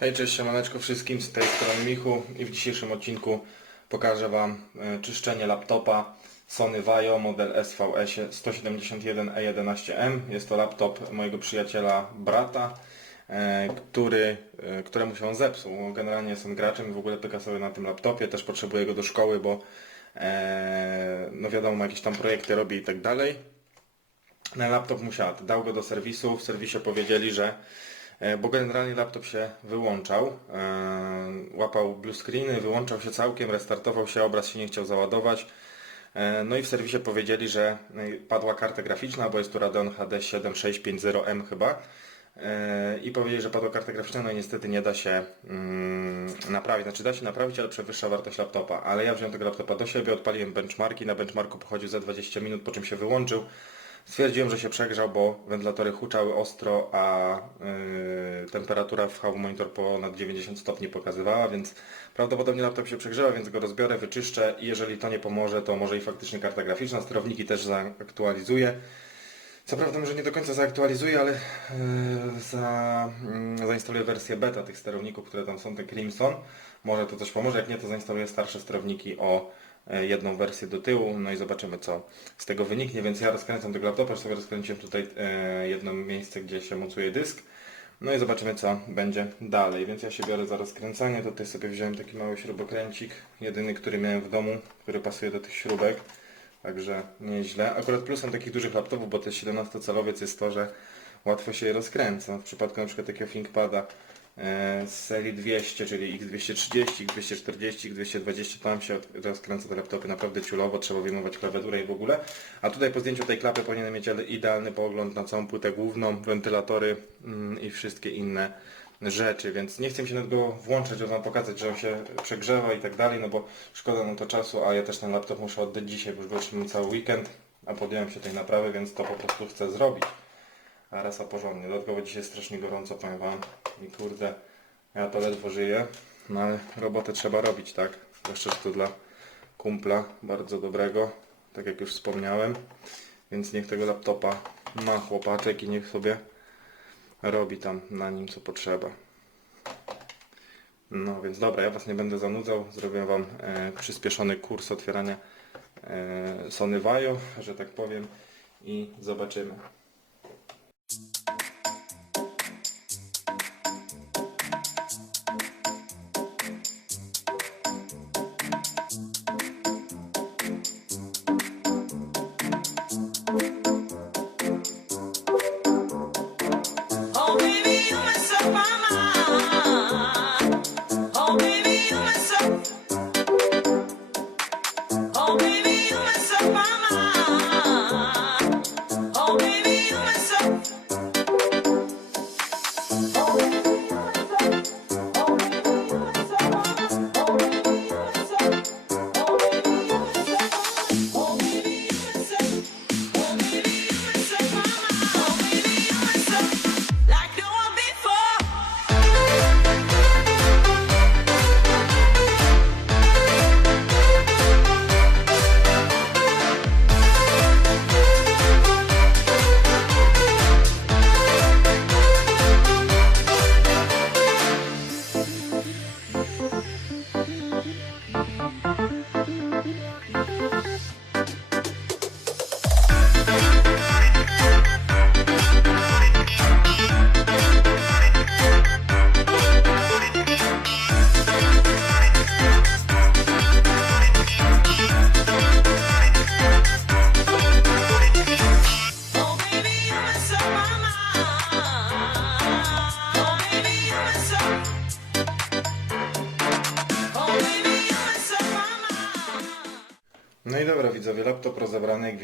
Hej, cześć, siemaneczko wszystkim, z tej strony Michu i w dzisiejszym odcinku pokażę Wam e, czyszczenie laptopa Sony Vaio model SVS 171E11M. Jest to laptop mojego przyjaciela brata, e, który, e, któremu się on zepsuł. Generalnie jestem graczem i w ogóle pyka sobie na tym laptopie, też potrzebuję go do szkoły, bo e, no wiadomo, jakieś tam projekty robi i tak dalej. Na laptop mu siadł. Dał go do serwisu. W serwisie powiedzieli, że e, bo generalnie laptop się wyłączał, e, łapał blue screeny, wyłączał się całkiem, restartował się, obraz się nie chciał załadować. E, No i w serwisie powiedzieli, że e, padła karta graficzna, bo jest tu Radeon HD 7650M chyba. E, I powiedzieli, że padła karta graficzna, no i niestety nie da się mm, naprawić. Znaczy da się naprawić, ale przewyższa wartość laptopa. Ale ja wziąłem tego laptopa do siebie, odpaliłem benchmarki, na benchmarku pochodził za 20 minut, po czym się wyłączył. Stwierdziłem, że się przegrzał, bo wentylatory huczały ostro, a yy, temperatura w hub monitor ponad 90 stopni pokazywała, więc prawdopodobnie laptop się przegrzewa, więc go rozbiorę, wyczyszczę i jeżeli to nie pomoże, to może i faktycznie karta graficzna, sterowniki też zaaktualizuję. Co prawda może nie do końca zaaktualizuję, ale yy, za, yy, zainstaluję wersję beta tych sterowników, które tam są, te Crimson. Może to coś pomoże, jak nie to zainstaluję starsze sterowniki o jedną wersję do tyłu, no i zobaczymy co z tego wyniknie, więc ja rozkręcam tego laptopa, już sobie rozkręciłem tutaj e, jedno miejsce, gdzie się mocuje dysk. No i zobaczymy co będzie dalej, więc ja się biorę za rozkręcanie, tutaj sobie wziąłem taki mały śrubokręcik, jedyny, który miałem w domu, który pasuje do tych śrubek. Także nieźle. Akurat plusem takich dużych laptopów, bo jest 17-calowiec jest to, że łatwo się je rozkręca. W przypadku na przykład takiego ThinkPada e, z serii 200, czyli X230, X240, X220, tam się rozkręca te laptopy naprawdę ciulowo, trzeba wyjmować klawiaturę i w ogóle. A tutaj po zdjęciu tej klapy powinienem mieć idealny pogląd na całą płytę główną, wentylatory mm, i wszystkie inne rzeczy, więc nie chcę się nawet go włączać, żeby wam pokazać, że on się przegrzewa i tak dalej, no bo szkoda na to czasu, a ja też ten laptop muszę oddać dzisiaj, bo już go trzymam cały weekend, a podjąłem się tej naprawy, więc to po prostu chcę zrobić. A raz a porządnie. Dodatkowo dzisiaj strasznie gorąco, powiem wam. I kurde, ja to ledwo żyję, no ale robotę trzeba robić, tak? Zwłaszcza, że to dla kumpla bardzo dobrego, tak jak już wspomniałem. Więc niech tego laptopa ma chłopaczek i niech sobie robi tam na nim co potrzeba. No więc dobra, ja Was nie będę zanudzał. Zrobię Wam e, przyspieszony kurs otwierania e, Sony Vaio, że tak powiem i zobaczymy.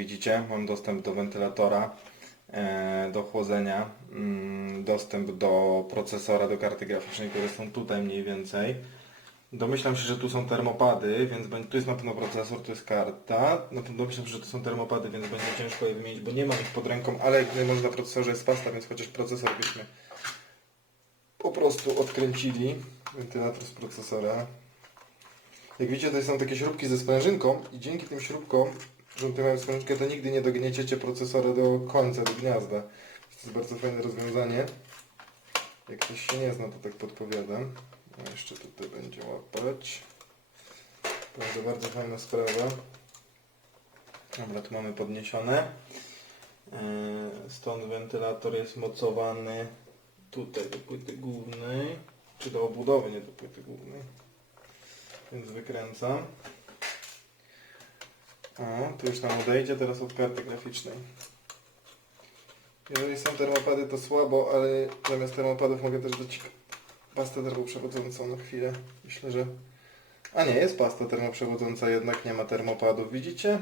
Widzicie, mam dostęp do wentylatora, e, do chłodzenia, mm, dostęp do procesora, do karty graficznej, które są tutaj mniej więcej. Domyślam się, że tu są termopady, więc tu jest na pewno procesor, tu jest karta. Na pewno domyślam się, że tu są termopady, więc będzie ciężko je wymienić, bo nie mam ich pod ręką, ale może na procesorze jest pasta, więc chociaż procesor byśmy po prostu odkręcili. Wentylator z procesora. Jak widzicie, to są takie śrubki ze sprężynką i dzięki tym śrubkom, mają sprężynkę, to nigdy nie dognieciecie procesora do końca, do gniazda. To jest bardzo fajne rozwiązanie. Jak ktoś się nie zna, to tak podpowiadam. No jeszcze tutaj będzie łapać. Bardzo, bardzo fajna sprawa. Dobra, tu mamy podniesione. Yy, Stąd wentylator jest mocowany tutaj do płyty głównej, czy do obudowy, nie do płyty głównej. Więc wykręcam. O, tu już nam odejdzie teraz od karty graficznej. Jeżeli są termopady to słabo, ale zamiast termopadów mogę też dać pastę termoprzewodzącą na chwilę. Myślę, że... A nie, jest pasta termoprzewodząca, jednak nie ma termopadów, widzicie?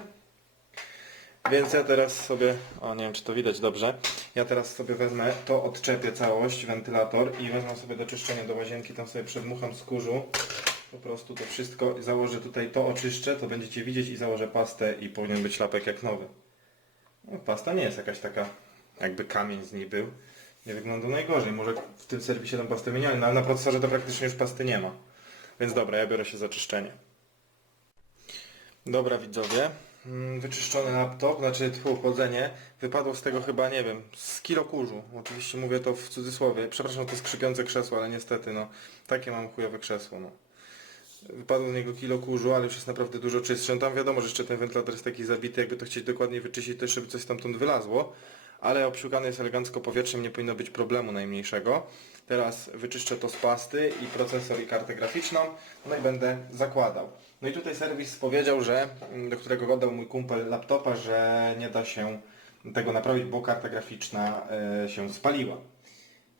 Więc ja teraz sobie, o nie wiem czy to widać dobrze, ja teraz sobie wezmę to, odczepię całość, wentylator i wezmę sobie do czyszczenia do łazienki, tam sobie przedmucham z kurzu, po prostu to wszystko założę tutaj to oczyszczę, to będziecie widzieć i założę pastę i powinien być lapek jak nowy. No, pasta nie jest jakaś taka, jakby kamień z niej był. Nie wygląda najgorzej, może w tym serwisie tą pastę wymieniali, no ale na procesorze to praktycznie już pasty nie ma. Więc dobra, ja biorę się za czyszczenie. Dobra widzowie, Mm, wyczyszczony laptop, znaczy tfu, chłodzenie, wypadło z tego chyba, nie wiem, z kilo kurzu. Oczywiście mówię to w cudzysłowie. Przepraszam, to skrzypiące krzesło, ale niestety, no, takie mam chujowe krzesło, no. Wypadło z niego kilo kurzu, ale już jest naprawdę dużo czystsze. No tam wiadomo, że jeszcze ten wentylator jest taki zabity, jakby to chcieć dokładniej wyczyścić, to jeszcze by coś stamtąd wylazło. Ale obsiłkany jest elegancko powietrzem, nie powinno być problemu najmniejszego. Teraz wyczyszczę to z pasty i procesor i kartę graficzną, no i będę zakładał. No i tutaj serwis powiedział, że, mm, do którego oddał mój kumpel laptopa, że nie da się tego naprawić, bo karta graficzna e, się spaliła.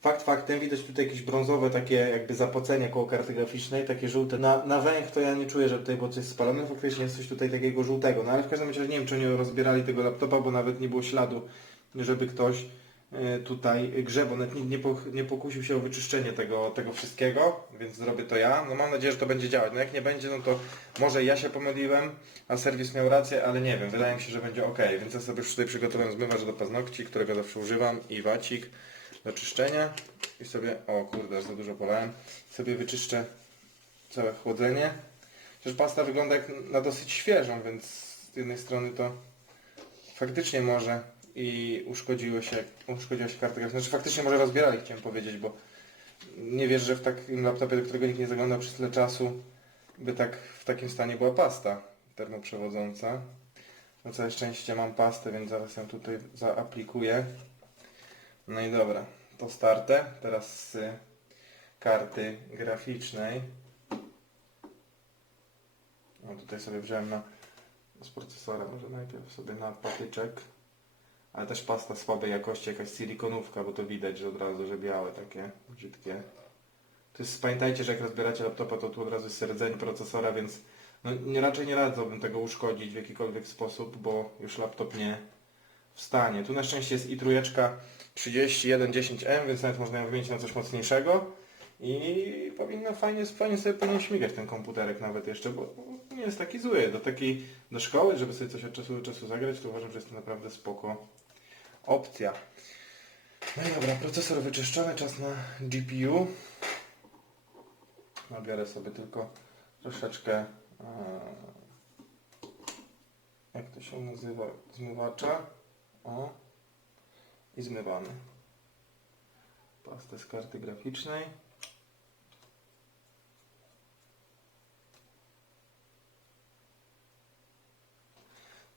Fakt faktem, widać tutaj jakieś brązowe takie jakby zapocenie koło karty graficznej, takie żółte. Na, na węch to ja nie czuję, że tutaj było coś spalone, faktycznie jest coś tutaj takiego żółtego. No ale w każdym razie nie wiem, czy oni rozbierali tego laptopa, bo nawet nie było śladu, żeby ktoś e, tutaj grzebał, nawet nie, nie, po- nie pokusił się o wyczyszczenie tego, tego wszystkiego, więc zrobię to ja. No mam nadzieję, że to będzie działać. No jak nie będzie, no to może ja się pomyliłem, a serwis miał rację, ale nie wiem, wydaje mi się, że będzie ok. Więc ja sobie już tutaj przygotowałem zmywacz do paznokci, którego zawsze używam i wacik do czyszczenia i sobie, o kurde, aż za dużo polałem, sobie wyczyszczę całe chłodzenie. Chociaż pasta wygląda jak na dosyć świeżą, więc z jednej strony to faktycznie może i uszkodziło się, uszkodziła się karta graficzna. Znaczy faktycznie może rozbierali, chciałem powiedzieć, bo nie wiesz, że w takim laptopie, do którego nikt nie zaglądał przez tyle czasu, by tak w takim stanie była pasta termoprzewodząca. Na całe szczęście mam pastę, więc zaraz ją tutaj zaaplikuję. No i dobra, to startę. Teraz z karty graficznej. No tutaj sobie wziąłem na, z procesora, może najpierw sobie na patyczek. Ale też pasta słabej jakości, jakaś silikonówka, bo to widać, że od razu, że białe takie, brzydkie. To jest, pamiętajcie, że jak rozbieracie laptopa, to tu od razu jest rdzeń procesora, więc no, nie, raczej nie radzałbym tego uszkodzić w jakikolwiek sposób, bo już laptop nie wstanie. Tu na szczęście jest i trójeczka 3110M, więc nawet można ją wymienić na coś mocniejszego. I powinno fajnie, fajnie sobie powinien śmigać ten komputerek nawet jeszcze, bo nie jest taki zły. Do takiej, do szkoły, żeby sobie coś od czasu do czasu zagrać, to uważam, że jest to naprawdę spoko opcja. No i dobra, procesor wyczyszczony, czas na GPU. Nabiorę sobie tylko troszeczkę, jak to się nazywa, zmywacza. O. I zmywamy. Pastę z karty graficznej.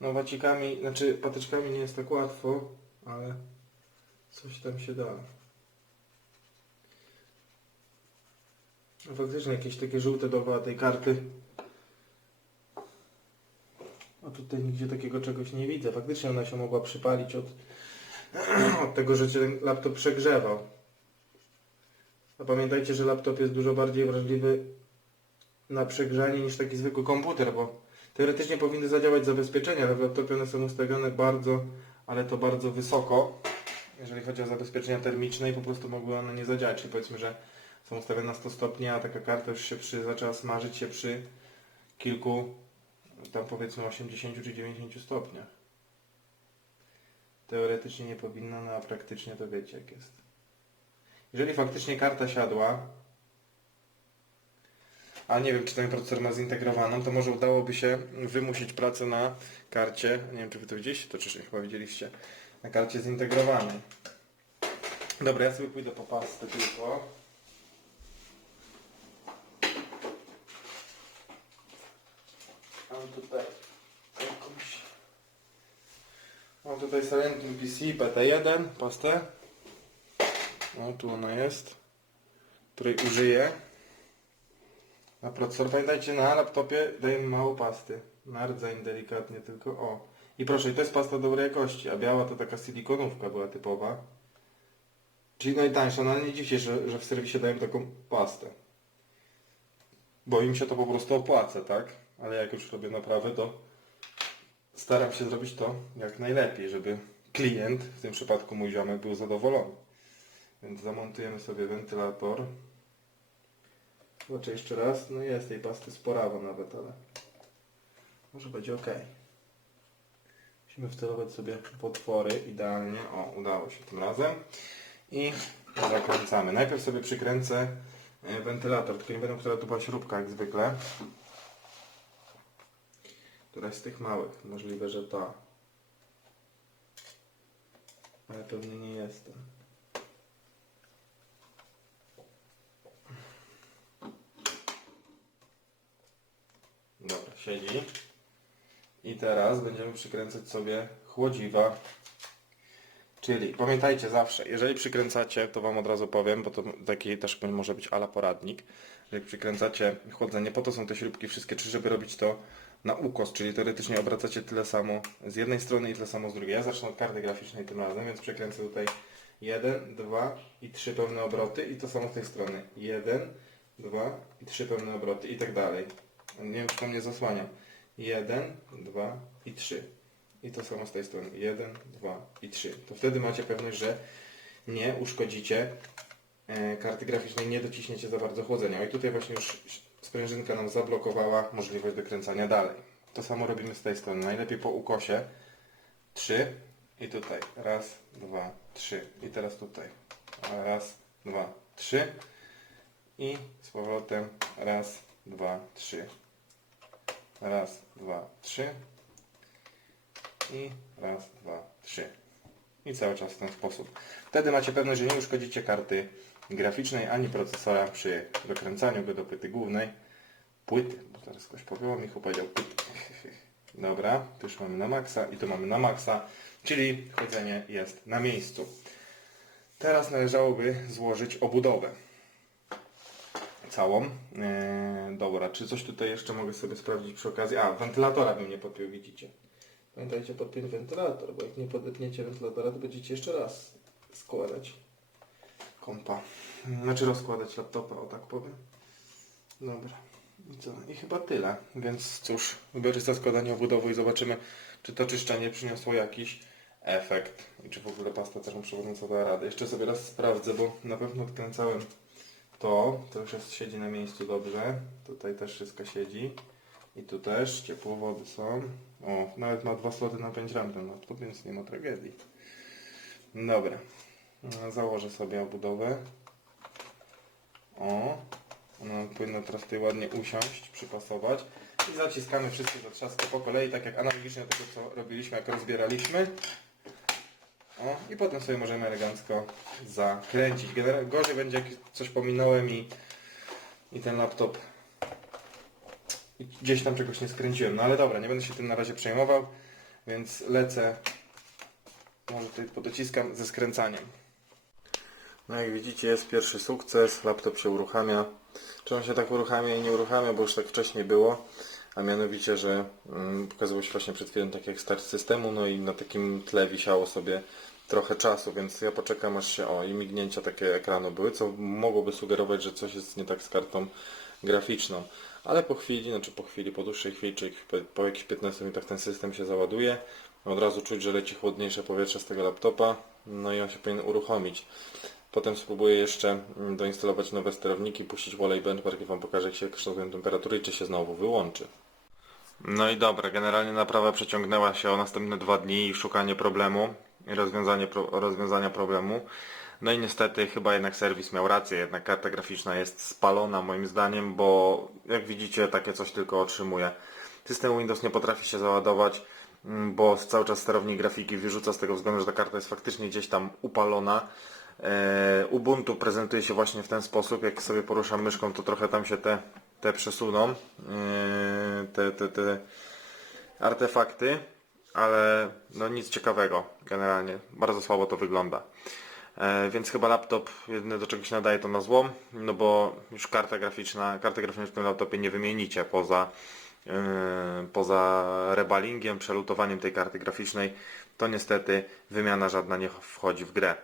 No wacikami, znaczy patyczkami nie jest tak łatwo, ale coś tam się da. No faktycznie jakieś takie żółte dookoła tej karty. Tutaj nigdzie takiego czegoś nie widzę. Faktycznie ona się mogła przypalić od, od tego, że ten laptop przegrzewał. A pamiętajcie, że laptop jest dużo bardziej wrażliwy na przegrzanie niż taki zwykły komputer, bo teoretycznie powinny zadziałać zabezpieczenia, ale w laptopie one są ustawione bardzo, ale to bardzo wysoko, jeżeli chodzi o zabezpieczenia termiczne i po prostu mogły one nie zadziałać. Czyli powiedzmy, że są ustawione na 100 stopni, a taka karta już się przy, zaczęła smażyć się przy kilku, tam powiedzmy 80 czy 90 stopniach. Teoretycznie nie powinna, no a praktycznie to wiecie jak jest. Jeżeli faktycznie karta siadła, a nie wiem czy ten procesor ma zintegrowaną, to może udałoby się wymusić pracę na karcie, nie wiem czy wy to widzieliście, to czy chyba widzieliście, na karcie zintegrowanej. Dobra, ja sobie pójdę po pastę tylko. Mam tutaj jakąś... Mam tutaj Silently PC PT1 pastę. No tu ona jest. Której użyję. Na procesor pamiętajcie na laptopie dajemy mało pasty. Na rdzeń delikatnie tylko. O. I proszę, to jest pasta dobrej jakości, a biała to taka silikonówka była typowa. Czyli najtańsza, no ale nie dziwcie, że, że w serwisie dają taką pastę. Bo im się to po prostu opłaca, tak? Ale jak już robię naprawę, to staram się zrobić to jak najlepiej, żeby klient, w tym przypadku mój ziomek, był zadowolony. Więc zamontujemy sobie wentylator. Zobaczę jeszcze raz. No jest tej pasty sporawa nawet, ale może będzie ok. Musimy wcelować sobie potwory idealnie. O, udało się tym razem. I zakręcamy. Najpierw sobie przykręcę e, wentylator, tylko nie będę, która tu była śrubka jak zwykle. Któraś z tych małych. Możliwe, że ta. Ale pewnie nie jestem. Dobra, siedzi. I teraz będziemy przykręcać sobie chłodziwa. Czyli pamiętajcie zawsze, jeżeli przykręcacie, to Wam od razu powiem, bo to taki też może być ala poradnik, jak przykręcacie chłodzenie, po to są te śrubki wszystkie trzy, żeby robić to na ukos, czyli teoretycznie obracacie tyle samo z jednej strony i tyle samo z drugiej. Ja zacznę od karty graficznej tym razem, więc przekręcę tutaj 1, 2 i 3 pełne obroty i to samo z tej strony. 1, 2 i 3 pełne obroty i tak dalej. Nie wiem, czy to mnie zasłania. 1, 2 i 3. I to samo z tej strony. 1, 2 i 3. To wtedy macie pewność, że nie uszkodzicie e, karty graficznej, nie dociśniecie za bardzo chłodzenia. I tutaj właśnie już sprężynka nam zablokowała możliwość dokręcania dalej. To samo robimy z tej strony. Najlepiej po ukosie. 3 i tutaj. Raz, dwa, trzy. I teraz tutaj. Raz, dwa, trzy. I z powrotem raz, dwa, trzy. Raz, dwa, trzy. I raz, dwa, trzy. I cały czas w ten sposób. Wtedy macie pewność, że nie uszkodzicie karty graficznej ani procesora przy dokręcaniu go do płyty głównej. Płyty, bo teraz ktoś powiedział, Michał powiedział płyty. Dobra, tu już mamy na maksa i tu mamy na maksa, czyli chłodzenie jest na miejscu. Teraz należałoby złożyć obudowę całą. Eee, dobra, czy coś tutaj jeszcze mogę sobie sprawdzić przy okazji? A, wentylatora bym nie podpiął, widzicie. Pamiętajcie, podpiąć wentylator, bo jak nie podepniecie wentylatora, to będziecie jeszcze raz składać kompa. Znaczy rozkładać laptopa, o tak powiem. Dobra. I co? I chyba tyle. Więc cóż, wyborczyste składanie obudowy i zobaczymy, czy to czyszczenie przyniosło jakiś efekt. I czy w ogóle pasta termoprzewodząca dała radę. Jeszcze sobie raz sprawdzę, bo na pewno odkręcałem to. To już jest, siedzi na miejscu dobrze. Tutaj też wszystko siedzi. I tu też ciepłowody są. O, nawet ma dwa sloty na 5 ram ten laptop, więc nie ma tragedii. Dobra. No, Założę sobie obudowę. O. Ona powinna teraz tutaj ładnie usiąść, przypasować. I zaciskamy wszystkie zatrzaski po kolei, tak jak analogicznie do tego, co robiliśmy, jak rozbieraliśmy. O, i potem sobie możemy elegancko zakręcić. Gorzej będzie, jak coś pominąłem i, i ten laptop gdzieś tam czegoś nie skręciłem. No ale dobra, nie będę się tym na razie przejmował, więc lecę. Może tutaj podociskam ze skręcaniem. No jak widzicie jest pierwszy sukces, laptop się uruchamia. Czy on się tak uruchamia i nie uruchamia, bo już tak wcześniej było. A mianowicie, że mm, się właśnie przed chwilą tak jak start systemu, no i na takim tle wisiało sobie trochę czasu, więc ja poczekam aż się, o i mignięcia takie ekranu były, co mogłoby sugerować, że coś jest nie tak z kartą graficzną. Ale po chwili, znaczy po chwili, po dłuższej chwili, czy po- jakichś 15 minutach ten system się załaduje. Od razu czuć, że leci chłodniejsze powietrze z tego laptopa, no i on się powinien uruchomić. Potem spróbuję jeszcze mm, doinstalować nowe sterowniki, puścić Wall Benchmark i Wam pokażę jak się kształtują temperatury i czy się znowu wyłączy. No i dobra, generalnie naprawa przeciągnęła się o następne dwa dni i szukanie problemu rozwiązanie rozwiązania problemu. No i niestety chyba jednak serwis miał rację, jednak karta graficzna jest spalona moim zdaniem, bo jak widzicie takie coś tylko otrzymuje. System Windows nie potrafi się załadować, mm, bo cały czas sterownik grafiki wyrzuca z tego względu, że ta karta jest faktycznie gdzieś tam upalona. E, Ubuntu prezentuje się właśnie w ten sposób, jak sobie poruszam myszką, to trochę tam się te, te przesuną, e, te, te, te artefakty, ale no nic ciekawego generalnie, bardzo słabo to wygląda. E, więc chyba laptop jedyne do czego się nadaje to na złom, no bo już karta graficzna, kartę graficzną w tym laptopie nie wymienicie poza, e, poza rebalingiem, przelutowaniem tej karty graficznej, to niestety wymiana żadna nie wchodzi w grę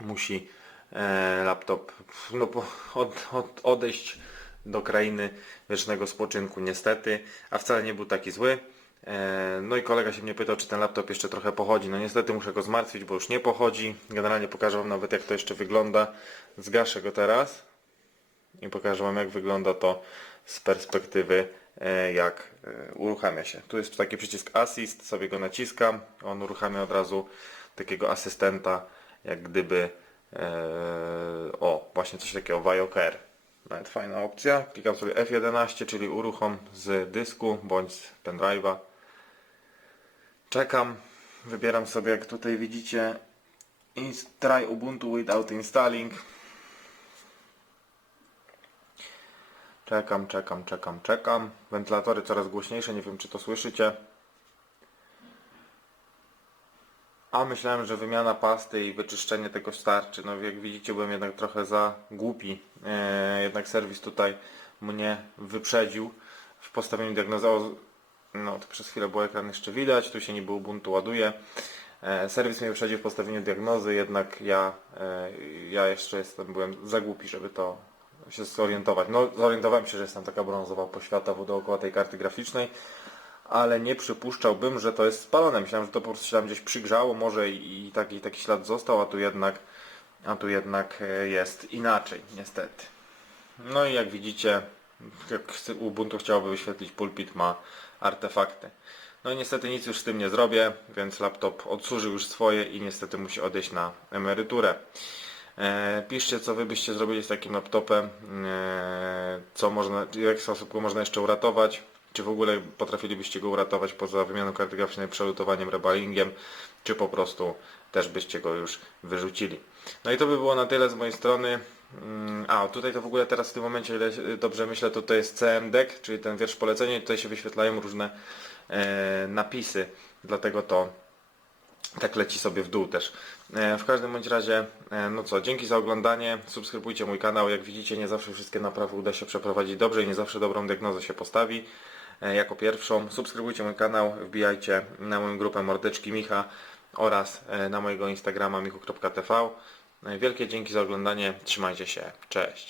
musi e, laptop no, od, od, odejść do krainy wiecznego spoczynku niestety, a wcale nie był taki zły. E, no i kolega się mnie pytał, czy ten laptop jeszcze trochę pochodzi. No niestety muszę go zmartwić, bo już nie pochodzi. Generalnie pokażę Wam nawet jak to jeszcze wygląda. Zgaszę go teraz i pokażę Wam jak wygląda to z perspektywy e, jak e, uruchamia się. Tu jest taki przycisk Assist, sobie go naciskam, on uruchamia od razu takiego asystenta, jak gdyby o, właśnie coś takiego VioCare. Nawet fajna opcja. Klikam sobie F11, czyli uruchom z dysku bądź z pendrive'a. Czekam, wybieram sobie jak tutaj widzicie Try Ubuntu without installing. Czekam, czekam, czekam, czekam. Wentylatory coraz głośniejsze, nie wiem czy to słyszycie. A myślałem, że wymiana pasty i wyczyszczenie tego starczy. No jak widzicie byłem jednak trochę za głupi. E, jednak serwis tutaj mnie wyprzedził w postawieniu diagnozy. No to przez chwilę było ekran jeszcze widać, tu się niby Ubuntu ładuje. E, serwis mnie wyprzedził w postawieniu diagnozy, jednak ja, e, ja jeszcze jestem, byłem za głupi, żeby to się zorientować. No zorientowałem się, że jest tam taka brązowa poświata dookoła tej karty graficznej ale nie przypuszczałbym, że to jest spalone. Myślałem, że to po prostu się tam gdzieś przygrzało może i, taki, taki ślad został, a tu jednak, a tu jednak e, jest inaczej, niestety. No i jak widzicie, jak Ubuntu chciałoby wyświetlić pulpit, ma artefakty. No i niestety nic już z tym nie zrobię, więc laptop odsłużył już swoje i niestety musi odejść na emeryturę. E, piszcie co wy byście zrobili z takim laptopem, e, co można, w jaki sposób go można jeszcze uratować, czy w ogóle potrafilibyście go uratować poza wymianą karty graficznej, przelutowaniem, rebalingiem, czy po prostu też byście go już wyrzucili. No i to by było na tyle z mojej strony. Mm, A, tutaj to w ogóle teraz w tym momencie, ile dobrze myślę, to to jest CM Deck, czyli ten wiersz polecenie, tutaj się wyświetlają różne e, napisy, dlatego to tak leci sobie w dół też. E, W każdym bądź razie, e, no co, dzięki za oglądanie, subskrybujcie mój kanał, jak widzicie nie zawsze wszystkie naprawy uda się przeprowadzić dobrze i nie zawsze dobrą diagnozę się postawi e, jako pierwszą. Subskrybujcie mój kanał, wbijajcie na moją grupę Mordeczki Micha oraz e, na mojego Instagrama michu.tv. E, Wielkie dzięki za oglądanie, trzymajcie się, cześć.